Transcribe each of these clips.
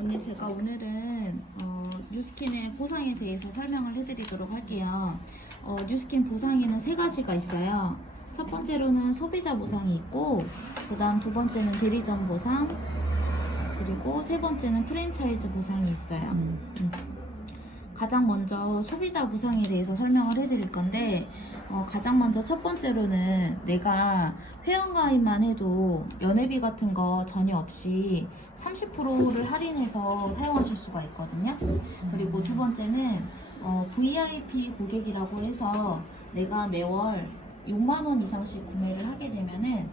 언니 제가 오늘은 뉴스킨의 보상에 대해서 설명을 해드리도록 할게요. 뉴스킨 보상에는 세 가지가 있어요. 첫 번째로는 소비자 보상이 있고, 그 다음 두 번째는 대리점 보상, 그리고 세 번째는 프랜차이즈 보상이 있어요. 가장 먼저 소비자 보상에 대해서 설명을 해드릴 건데, 가장 먼저 첫 번째로는 내가 회원가입만 해도 연회비 같은 거 전혀 없이 30%를 할인해서 사용하실 수가 있거든요. 그리고 두 번째는 VIP 고객이라고 해서 내가 매월 6만원 이상씩 구매를 하게 되면은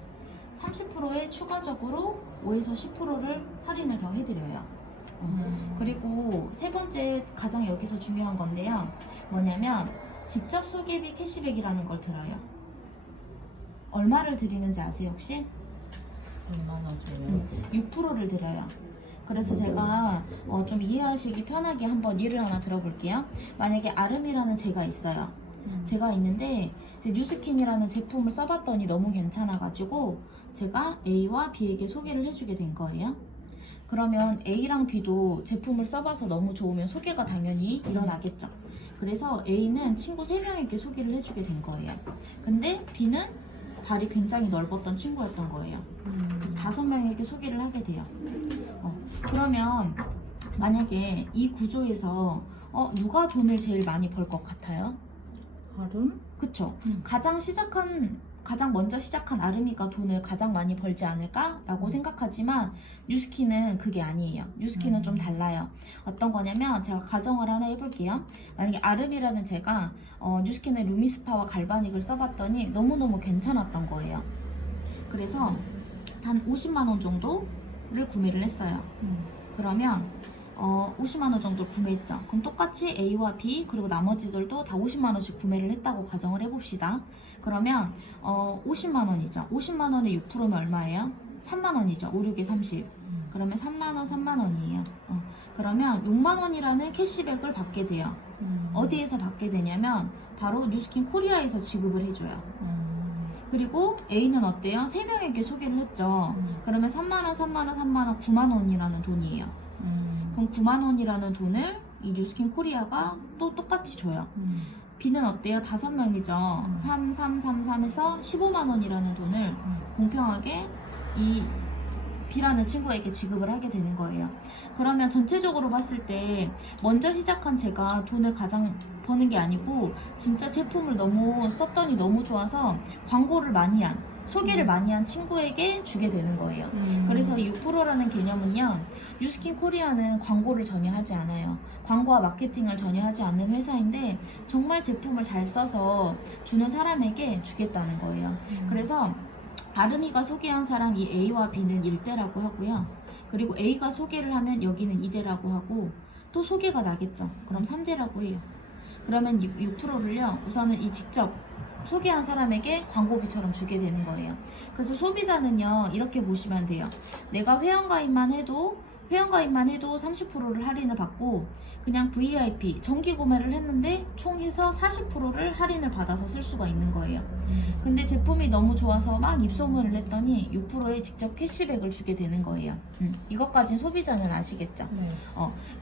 30%에 추가적으로 5에서 10%를 할인을 더 해드려요. 그리고 세 번째 가장 여기서 중요한 건데요. 뭐냐면 직접 소개비 캐시백이라는 걸 들어요. 얼마를 드리는지 아세요 혹시? 얼마나 줘요? 6%를 드려요. 그래서 제가 좀 이해하시기 편하게 한번 예를 하나 들어볼게요. 만약에 아름이라는 제가 있어요. 제가 있는데 이제 뉴스킨이라는 제품을 써봤더니 너무 괜찮아가지고 제가 A와 B에게 소개를 해주게 된 거예요. 그러면 A랑 B도 제품을 써봐서 너무 좋으면 소개가 당연히 일어나겠죠. 그래서 A는 친구 3명에게 소개를 해주게 된 거예요. 근데 B는 발이 굉장히 넓었던 친구였던 거예요. 그래서 5명에게 소개를 하게 돼요. 그러면 만약에 이 구조에서 누가 돈을 제일 많이 벌 것 같아요? 아름? 그쵸? 가장 먼저 시작한 아름이가 돈을 가장 많이 벌지 않을까라고 생각하지만 뉴스킨은 그게 아니에요. 뉴스킨은 좀 달라요. 어떤 거냐면 제가 가정을 하나 해볼게요. 만약에 아름이라는 제가 뉴스킨의 루미스파와 갈바닉을 써봤더니 너무너무 괜찮았던 거예요. 그래서 한 50만원 정도를 구매를 했어요. 그러면 50만원 정도 구매했죠. 그럼 똑같이 A와 B 그리고 나머지들도 다 50만원씩 구매를 했다고 가정을 해봅시다. 그러면 50만원이죠. 50만원에 6%면 얼마예요? 3만원이죠. 5, 6에 30. 그러면 3만원, 3만원이에요. 그러면 6만원이라는 캐시백을 받게 돼요. 어디에서 받게 되냐면 바로 뉴스킨 코리아에서 지급을 해줘요. 그리고 A는 어때요? 3명에게 소개를 했죠. 그러면 3만원, 3만원, 3만원, 9만원이라는 돈이에요. 그럼 9만원이라는 돈을 이 뉴스킨 코리아가 또 똑같이 줘요. B는 어때요? 5명이죠. 3, 3, 3, 3에서 15만원이라는 돈을 공평하게 이 B라는 친구에게 지급을 하게 되는 거예요. 그러면 전체적으로 봤을 때 먼저 시작한 제가 돈을 가장 버는 게 아니고 진짜 제품을 너무 썼더니 너무 좋아서 광고를 많이 한 소개를 많이 한 친구에게 주게 되는 거예요. 그래서 이 6%라는 개념은요, 뉴스킨 코리아는 광고를 전혀 하지 않아요. 광고와 마케팅을 전혀 하지 않는 회사인데 정말 제품을 잘 써서 주는 사람에게 주겠다는 거예요. 그래서 아름이가 소개한 사람 이 A와 B는 1대라고 하고요. 그리고 A가 소개를 하면 여기는 2대라고 하고 또 소개가 나겠죠. 그럼 3대라고 해요. 그러면 6%를요 우선은 이 직접 소개한 사람에게 광고비처럼 주게 되는 거예요. 그래서 소비자는요 이렇게 보시면 돼요. 내가 회원가입만 해도 30%를 할인을 받고 그냥 VIP 정기 구매를 했는데 총 해서 40%를 할인을 받아서 쓸 수가 있는 거예요. 근데 제품이 너무 좋아서 막 입소문을 냈더니 6%에 직접 캐시백을 주게 되는 거예요. 이것까진 소비자는 아시겠죠? 네.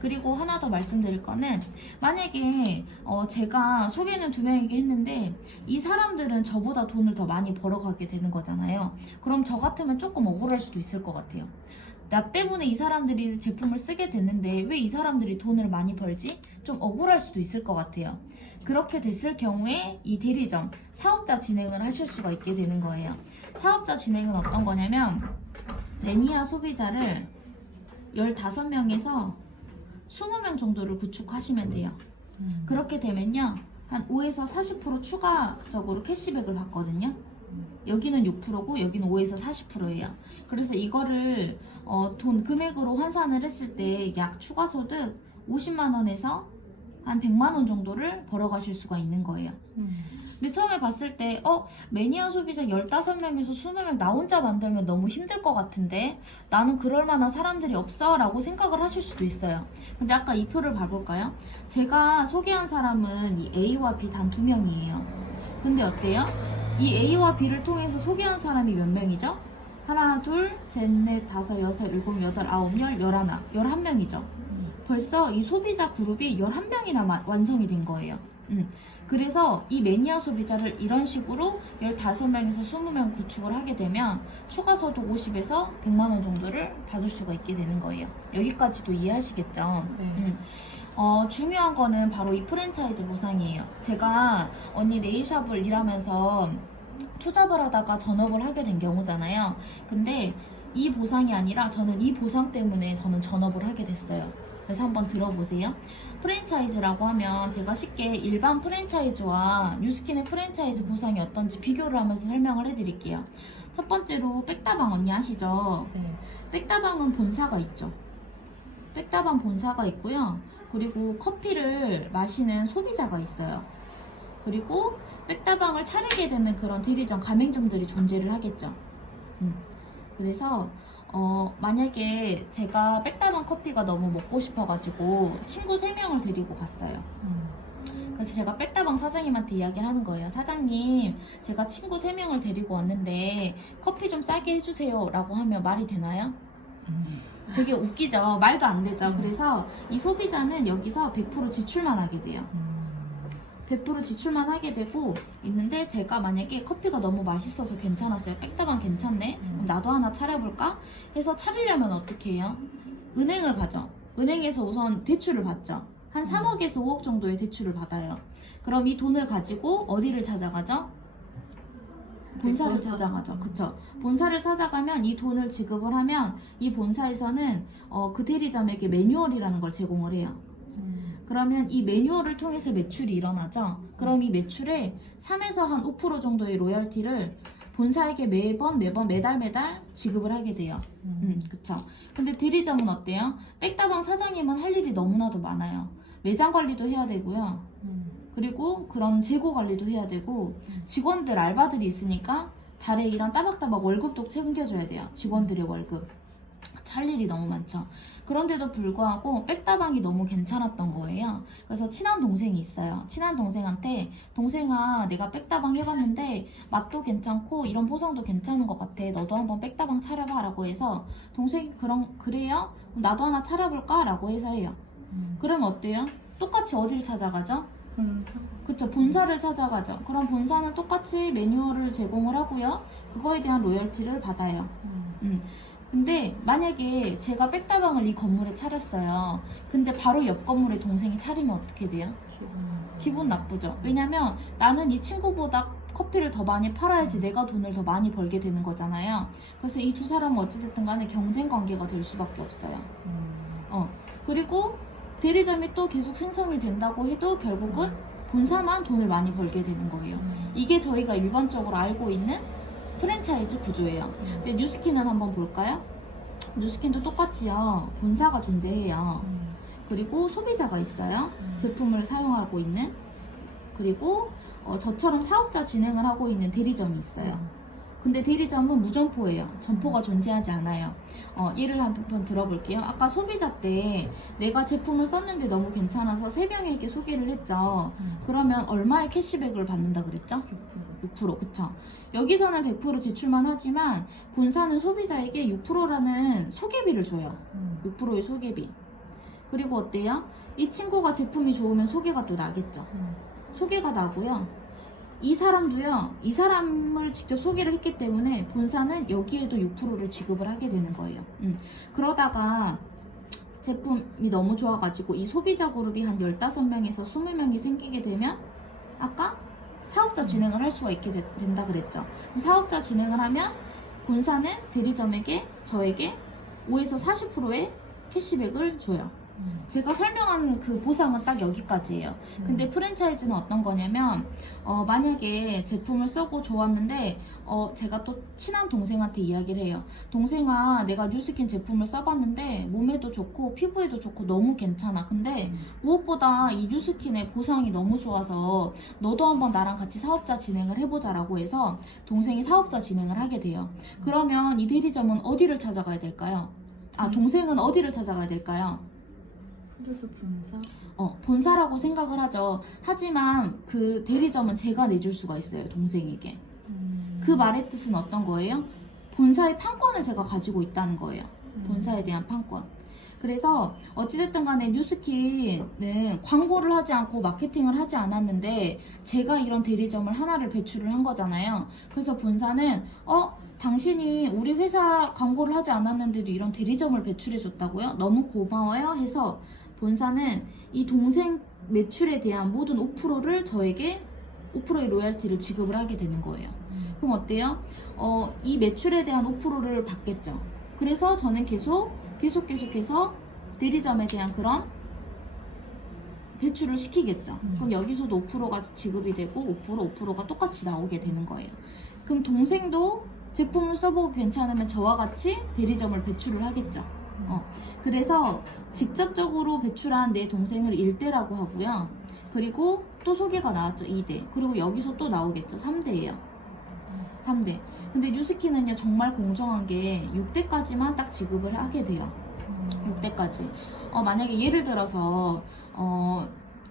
그리고 하나 더 말씀드릴 거는 만약에 제가 소개는 2명에게 했는데 이 사람들은 저보다 돈을 더 많이 벌어가게 되는 거잖아요. 그럼 저 같으면 조금 억울할 수도 있을 것 같아요. 나 때문에 이 사람들이 제품을 쓰게 됐는데 왜 이 사람들이 돈을 많이 벌지? 좀 억울할 수도 있을 것 같아요. 그렇게 됐을 경우에 이 대리점 사업자 진행을 하실 수가 있게 되는 거예요. 사업자 진행은 어떤 거냐면 매니아 소비자를 15명에서 20명 정도를 구축하시면 돼요. 그렇게 되면요 한 5에서 40% 추가적으로 캐시백을 받거든요. 여기는 6%고 여기는 5에서 40%예요. 그래서 이거를 돈 금액으로 환산을 했을 때 약 추가소득 50만원에서 한 100만원 정도를 벌어가실 수가 있는 거예요. 근데 처음에 봤을 때 매니아 소비자 15명에서 20명 나 혼자 만들면 너무 힘들 것 같은데 나는 그럴 만한 사람들이 없어 라고 생각을 하실 수도 있어요. 근데 아까 이 표를 봐볼까요? 제가 소개한 사람은 이 A와 B 단 2명이에요. 근데 어때요? 이 A와 B를 통해서 소개한 사람이 몇 명이죠? 하나, 둘, 셋, 넷, 다섯, 여섯, 일곱, 여덟, 아홉, 열, 열하나, 11명이죠. 벌써 이 소비자 그룹이 11명이나 완성이 된 거예요. 그래서 이 매니아 소비자를 이런 식으로 15명에서 20명 구축을 하게 되면 추가 소득 50에서 100만 원 정도를 받을 수가 있게 되는 거예요. 여기까지도 이해하시겠죠? 네. 중요한 거는 바로 이 프랜차이즈 보상이에요. 제가 언니 네일샵을 일하면서 투잡을 하다가 전업을 하게 된 경우잖아요. 근데 이 보상이 아니라 저는 이 보상 때문에 저는 전업을 하게 됐어요. 그래서 한번 들어보세요. 프랜차이즈라고 하면 제가 쉽게 일반 프랜차이즈와 뉴스킨의 프랜차이즈 보상이 어떤지 비교를 하면서 설명을 해드릴게요. 첫 번째로 백다방 언니 아시죠? 네. 백다방은 본사가 있죠. 백다방 본사가 있고요. 그리고 커피를 마시는 소비자가 있어요. 그리고 백다방을 차리게 되는 그런 대리점 가맹점들이 존재를 하겠죠. 그래서 만약에 제가 백다방 커피가 너무 먹고 싶어가지고 친구 3명을 데리고 갔어요. 그래서 제가 백다방 사장님한테 이야기를 하는 거예요. 사장님, 제가 친구 3명을 데리고 왔는데 커피 좀 싸게 해주세요 라고 하면 말이 되나요? 되게 웃기죠. 말도 안 되죠. 그래서 이 소비자는 여기서 100% 지출만 하게 돼요. 100% 지출만 하게 되고 있는데, 제가 만약에 커피가 너무 맛있어서 괜찮았어요. 백다방 괜찮네? 그럼 나도 하나 차려볼까? 해서 차리려면 어떻게 해요? 은행을 가죠. 은행에서 우선 대출을 받죠. 한 3억에서 5억 정도의 대출을 받아요. 그럼 이 돈을 가지고 어디를 찾아가죠? 본사를 찾아가죠. 그쵸? 본사를 찾아가면 이 돈을 지급을 하면 이 본사에서는 그 대리점에게 매뉴얼이라는 걸 제공을 해요. 그러면 이 매뉴얼을 통해서 매출이 일어나죠. 그럼 이 매출에 3에서 한 5% 정도의 로열티를 본사에게 매달 지급을 하게 돼요. 그쵸? 근데 대리점은 어때요? 백다방 사장님은 할 일이 너무나도 많아요. 매장 관리도 해야 되고요. 그리고 그런 재고 관리도 해야 되고, 직원들 알바들이 있으니까 달에 이런 따박따박 월급도 챙겨줘야 돼요. 직원들의 월급. 할 일이 너무 많죠. 그런데도 불구하고 백다방이 너무 괜찮았던 거예요. 그래서 친한 동생이 있어요. 친한 동생한테, 동생아, 내가 백다방 해봤는데 맛도 괜찮고 이런 보상도 괜찮은 것 같아. 너도 한번 백다방 차려봐 라고 해서, 동생이 그래요? 그럼 나도 하나 차려볼까? 라고 해서 해요. 그럼 어때요? 똑같이 어디를 찾아가죠? 그쵸, 본사를 찾아가죠. 그럼 본사는 똑같이 매뉴얼을 제공을 하고요. 그거에 대한 로열티를 받아요. 근데 만약에 제가 백다방을 이 건물에 차렸어요. 근데 바로 옆 건물에 동생이 차리면 어떻게 돼요? 기분 나쁘죠. 왜냐면 나는 이 친구보다 커피를 더 많이 팔아야지 내가 돈을 더 많이 벌게 되는 거잖아요. 그래서 이 두 사람은 어찌됐든 간에 경쟁 관계가 될 수밖에 없어요. 그리고 대리점이 또 계속 생성이 된다고 해도 결국은 본사만 돈을 많이 벌게 되는 거예요. 이게 저희가 일반적으로 알고 있는 프랜차이즈 구조예요. 근데 뉴스킨은 한번 볼까요? 뉴스킨도 똑같이요. 본사가 존재해요. 그리고 소비자가 있어요. 제품을 사용하고 있는. 그리고 저처럼 사업자 진행을 하고 있는 대리점이 있어요. 근데 대리점은 무점포예요. 점포가 존재하지 않아요. 예를 한번 들어볼게요. 아까 소비자 때 내가 제품을 썼는데 너무 괜찮아서 3명에게 소개를 했죠. 그러면 얼마의 캐시백을 받는다 그랬죠? 6%, 그쵸? 여기서는 100% 지출만 하지만 본사는 소비자에게 6%라는 소개비를 줘요. 6%의 소개비. 그리고 어때요? 이 친구가 제품이 좋으면 소개가 또 나겠죠. 소개가 나고요. 이 사람도요, 이 사람을 직접 소개를 했기 때문에 본사는 여기에도 6%를 지급을 하게 되는 거예요. 그러다가 제품이 너무 좋아가지고 이 소비자 그룹이 한 15명에서 20명이 생기게 되면 아까 사업자 진행을 할 수가 있게 된다 그랬죠. 그럼 사업자 진행을 하면 본사는 대리점에게, 저에게 5에서 40%의 캐시백을 줘요. 제가 설명한 그 보상은 딱 여기까지예요. 근데 프랜차이즈는 어떤 거냐면 만약에 제품을 쓰고 좋았는데 제가 또 친한 동생한테 이야기를 해요. 동생아, 내가 뉴스킨 제품을 써봤는데 몸에도 좋고 피부에도 좋고 너무 괜찮아. 근데 무엇보다 이 뉴스킨의 보상이 너무 좋아서 너도 한번 나랑 같이 사업자 진행을 해보자 라고 해서 동생이 사업자 진행을 하게 돼요. 그러면 이 대리점은 어디를 찾아가야 될까요? 동생은 어디를 찾아가야 될까요? 그래도 본사? 본사라고 생각을 하죠. 하지만 그 대리점은 제가 내줄 수가 있어요, 동생에게. 그 말의 뜻은 어떤 거예요? 본사의 판권을 제가 가지고 있다는 거예요. 본사에 대한 판권. 그래서 어찌됐든 간에 뉴스킨은 광고를 하지 않고 마케팅을 하지 않았는데 제가 이런 대리점을 하나를 배출을 한 거잖아요. 그래서 본사는 당신이 우리 회사 광고를 하지 않았는데도 이런 대리점을 배출해 줬다고요? 너무 고마워요 해서 본사는 이 동생 매출에 대한 모든 5%를 저에게 5%의 로열티를 지급을 하게 되는 거예요. 그럼 어때요? 이 매출에 대한 5%를 받겠죠. 그래서 저는 계속해서 대리점에 대한 그런 배출을 시키겠죠. 그럼 여기서도 5%가 지급이 되고 5%가 똑같이 나오게 되는 거예요. 그럼 동생도 제품을 써보고 괜찮으면 저와 같이 대리점을 배출을 하겠죠. 그래서 직접적으로 배출한 내 동생을 1대라고 하고요. 그리고 또 소개가 나왔죠. 2대. 그리고 여기서 또 나오겠죠. 3대예요. 3대. 근데 뉴스킨은요 정말 공정한 게 6대까지만 딱 지급을 하게 돼요. 6대까지. 만약에 예를 들어서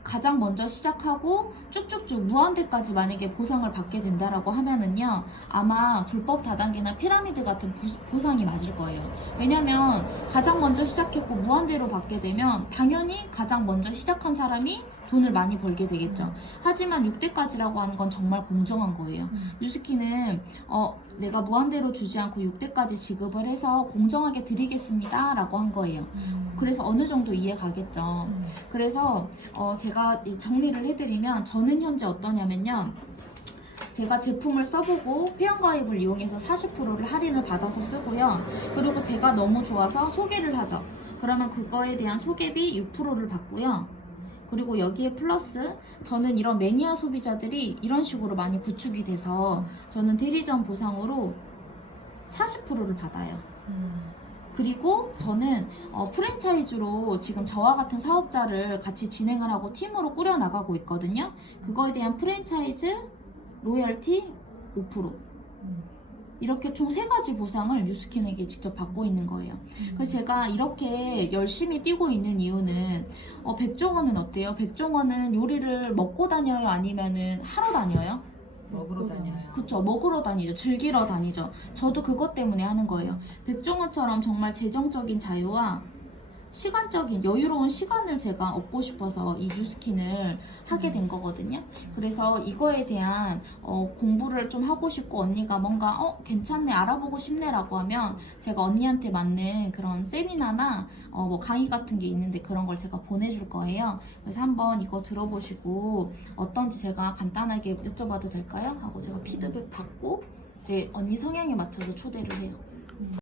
가장 먼저 시작하고 쭉쭉쭉 무한대까지 만약에 보상을 받게 된다라고 하면은요 아마 불법 다단계나 피라미드 같은 보상이 맞을 거예요. 왜냐면 가장 먼저 시작했고 무한대로 받게 되면 당연히 가장 먼저 시작한 사람이 돈을 많이 벌게 되겠죠. 하지만 6대까지라고 하는 건 정말 공정한 거예요. 뉴스킨은 내가 무한대로 주지 않고 6대까지 지급을 해서 공정하게 드리겠습니다 라고 한 거예요. 그래서 어느 정도 이해 가겠죠. 그래서 제가 정리를 해드리면 저는 현재 어떠냐면요, 제가 제품을 써보고 회원가입을 이용해서 40%를 할인을 받아서 쓰고요. 그리고 제가 너무 좋아서 소개를 하죠. 그러면 그거에 대한 소개비 6%를 받고요. 그리고 여기에 플러스 저는 이런 매니아 소비자들이 이런 식으로 많이 구축이 돼서 저는 대리점 보상으로 40%를 받아요. 그리고 저는 프랜차이즈로 지금 저와 같은 사업자를 같이 진행을 하고 팀으로 꾸려나가고 있거든요. 그거에 대한 프랜차이즈 로열티 5%. 이렇게 총 3가지 보상을 뉴스킨에게 직접 받고 있는 거예요. 그래서 제가 이렇게 열심히 뛰고 있는 이유는 백종원은 어때요? 백종원은 요리를 먹고 다녀요? 아니면은 하러 다녀요? 먹으러 다녀요. 그쵸, 먹으러 다니죠. 즐기러 다니죠. 저도 그것 때문에 하는 거예요. 백종원처럼 정말 재정적인 자유와 시간적인 여유로운 시간을 제가 얻고 싶어서 이 뉴스킨을 하게 된 거거든요. 그래서 이거에 대한 공부를 좀 하고 싶고 언니가 뭔가 괜찮네, 알아보고 싶네 라고 하면 제가 언니한테 맞는 그런 세미나나 뭐 강의 같은 게 있는데 그런 걸 제가 보내줄 거예요. 그래서 한번 이거 들어보시고 어떤지 제가 간단하게 여쭤봐도 될까요? 하고 제가 피드백 받고 이제 언니 성향에 맞춰서 초대를 해요.